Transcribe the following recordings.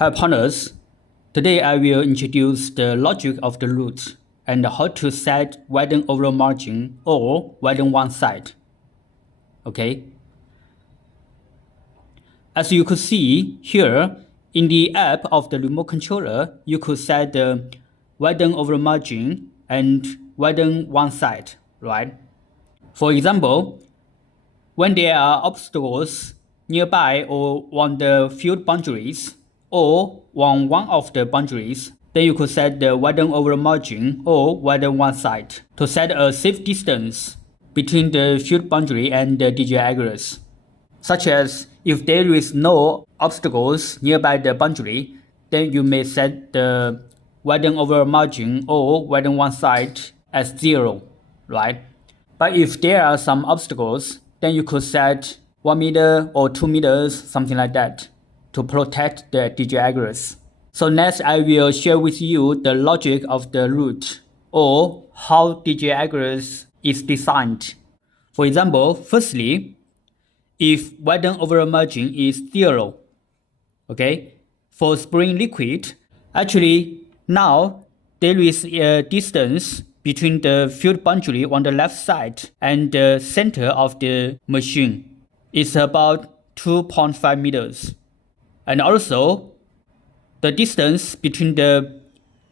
Hi partners, today I will introduce the logic of the root and how to set widen overall margin or widen one side. Okay. As you could see here, in the app of the remote controller, you could set the widen overall margin and widen one side, right? For example, when there are obstacles nearby or on the field boundaries, or on one of the boundaries, then you could set the widen overall margin or widen one side to set a safe distance between the field boundary and the DJI Agras. Such as if there is no obstacles nearby the boundary, then you may set the widen overall margin or widen one side as 0, right? But if there are some obstacles, then you could set 1 meter or 2 meters, something like that, to protect the DJI Agras. So next I will share with you the logic of the root or how DJI Agras is designed. For example, firstly, if widen overall margin is 0, okay, for spring liquid, actually now there is a distance between the field boundary on the left side and the center of the machine. It's about 2.5 meters. And also, the distance between the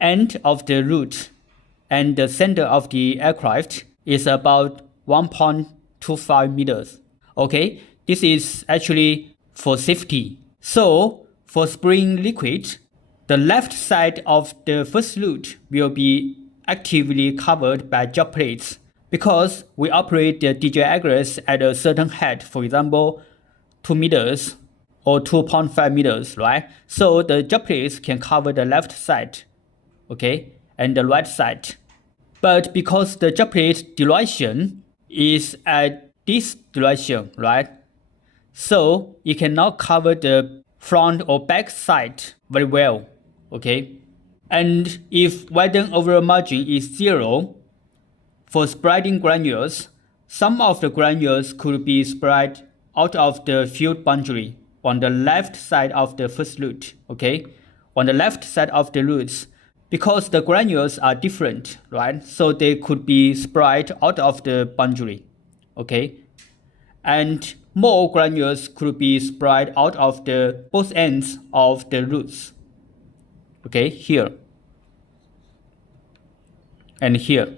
end of the root and the center of the aircraft is about 1.25 meters. Okay, this is actually for safety. So, for spring liquid, the left side of the first root will be actively covered by job plates because we operate the DJI Agras at a certain height, for example, 2 meters or 2.5 meters, right? So the job plates can cover the left side, okay, and the right side. But because the job plate duration is at this duration, right? So it cannot cover the front or back side very well, okay? And if widen overall margin is 0, for spreading granules, some of the granules could be spread out of the field boundary on the left side of the first root, okay? On the left side of the roots, because the granules are different, right? So they could be spread out of the boundary, okay? And more granules could be spread out of the both ends of the roots, okay, here and here.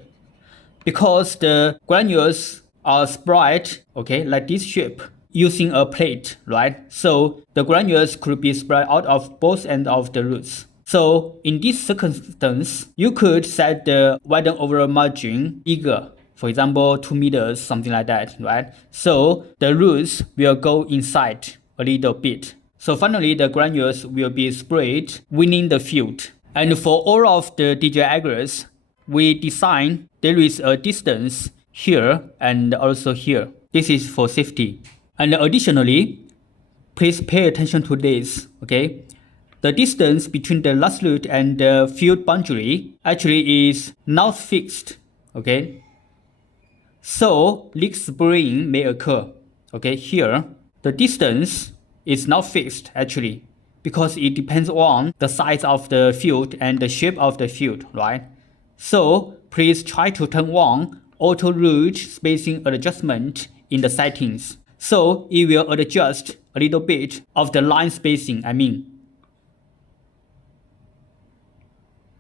Because the granules are spread, okay, like this shape, using a plate, right? So the granules could be spread out of both ends of the roots. So in this circumstance, you could set the widen overall margin bigger, for example, 2 meters, something like that, right? So the roots will go inside a little bit. So finally, the granules will be spread within the field. And for all of the DJI Agras, we design there is a distance here and also here. This is for safety. And additionally, please pay attention to this, okay? The distance between the last root and the field boundary actually is not fixed, okay? So leak spring may occur, okay? Here, the distance is not fixed actually because it depends on the size of the field and the shape of the field, right? So please try to turn on auto root spacing adjustment in the settings. So it will adjust a little bit of the line spacing,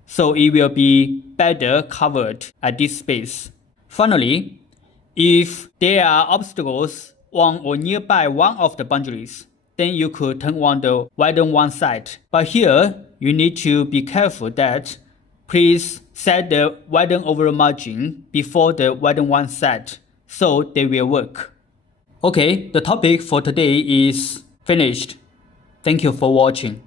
So it will be better covered at this space. Finally, if there are obstacles on or nearby one of the boundaries, then you could turn on the widen one side. But here, you need to be careful that please set the widen overall margin before the widen one side so they will work. Okay, the topic for today is finished. Thank you for watching.